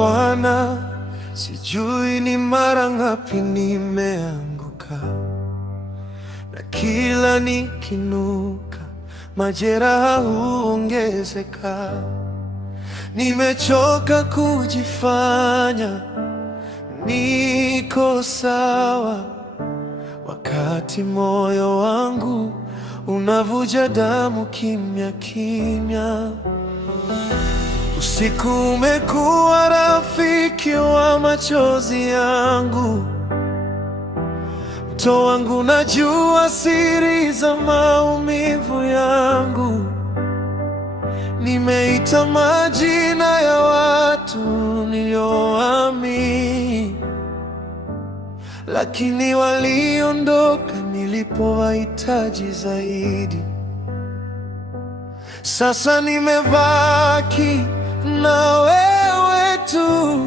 Bwana, sijui ni mara ngapi nimeanguka, na kila nikinuka majeraha huongezeka. Nimechoka kujifanya niko sawa, wakati moyo wangu unavuja damu kimya kimya. Usiku umekuwa rafiki wa machozi yangu, mto wangu najua siri za maumivu yangu. Nimeita majina ya watu nilioamini, lakini waliondoka nilipowahitaji zaidi. Sasa nimebaki na wewe tu,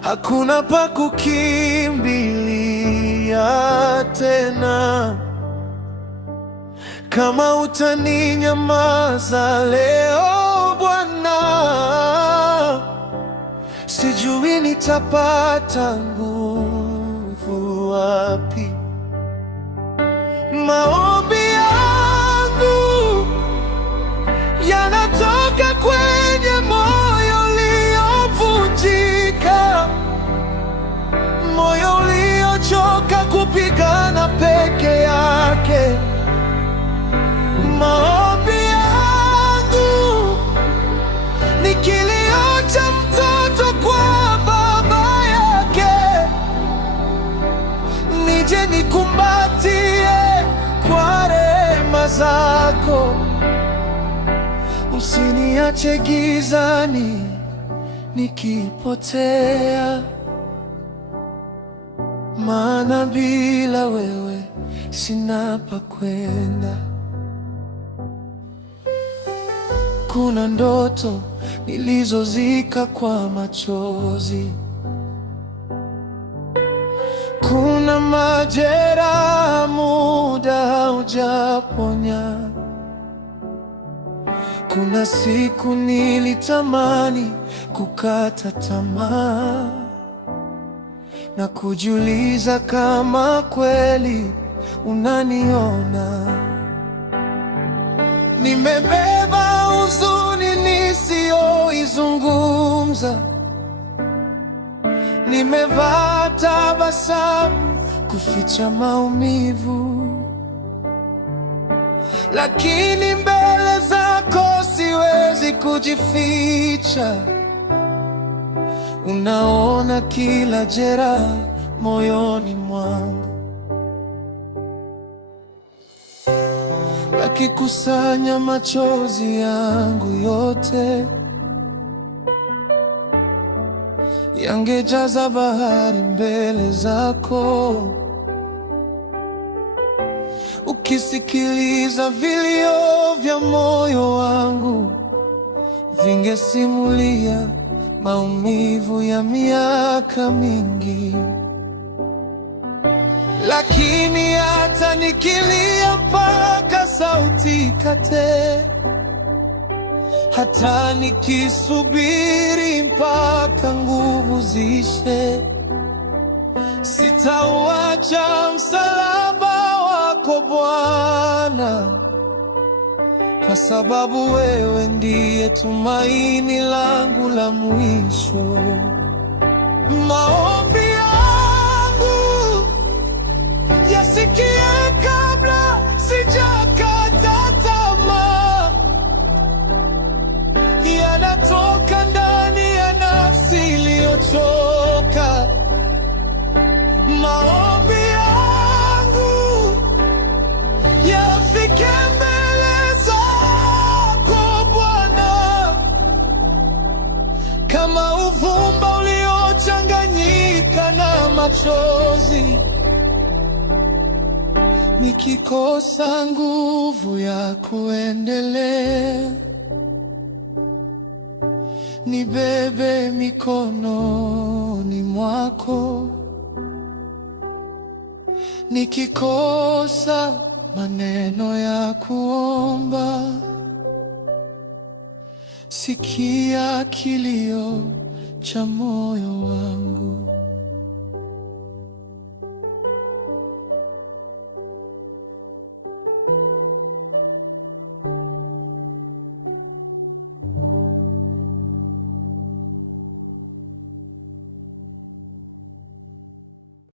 hakuna pa kukimbilia tena. Kama utaninyamaza leo Bwana, sijui nitapata nguvu wapi. Maombi yangu yanatoka kwenye moyo uliovunjika, moyo uliochoka kupigana peke yake. Maombi yangu ni kilio cha mtoto kwa baba yake. Nije nikumbatie kwa rehema zako, usiniache gizani nikipotea, maana bila wewe sina pa kwenda. Kuna ndoto nilizozika kwa machozi, kuna majeraha muda haujaponya, kuna siku nilitamani kukata tamaa na kujiuliza kama kweli unaniona. Nimebeba huzuni nisiyoizungumza, nimevaa tabasamu kuficha maumivu, lakini mbele zako siwezi kujificha. Unaona kila jeraha moyoni mwangu, akikusanya machozi yangu yote, yangejaza bahari mbele zako. Ukisikiliza vilio vya moyo wangu, vingesimulia maumivu ya miaka mingi. Lakini hata nikilia mpaka sauti kate, hata nikisubiri mpaka nguvu zishe, sitauacha msalaba wako Bwana, kwa sababu wewe ndiye tumaini langu la mwisho. Maombi yasikie kabla sijakata tamaa, yanatoka ndani ya nafsi iliyochoka. Maombi yangu yafike mbele zako Bwana, kama uvumba uliochanganyika na machozi. Nikikosa nguvu ya kuendelea, nibebe mikononi mwako. Nikikosa maneno ya kuomba, sikia kilio cha moyo wangu.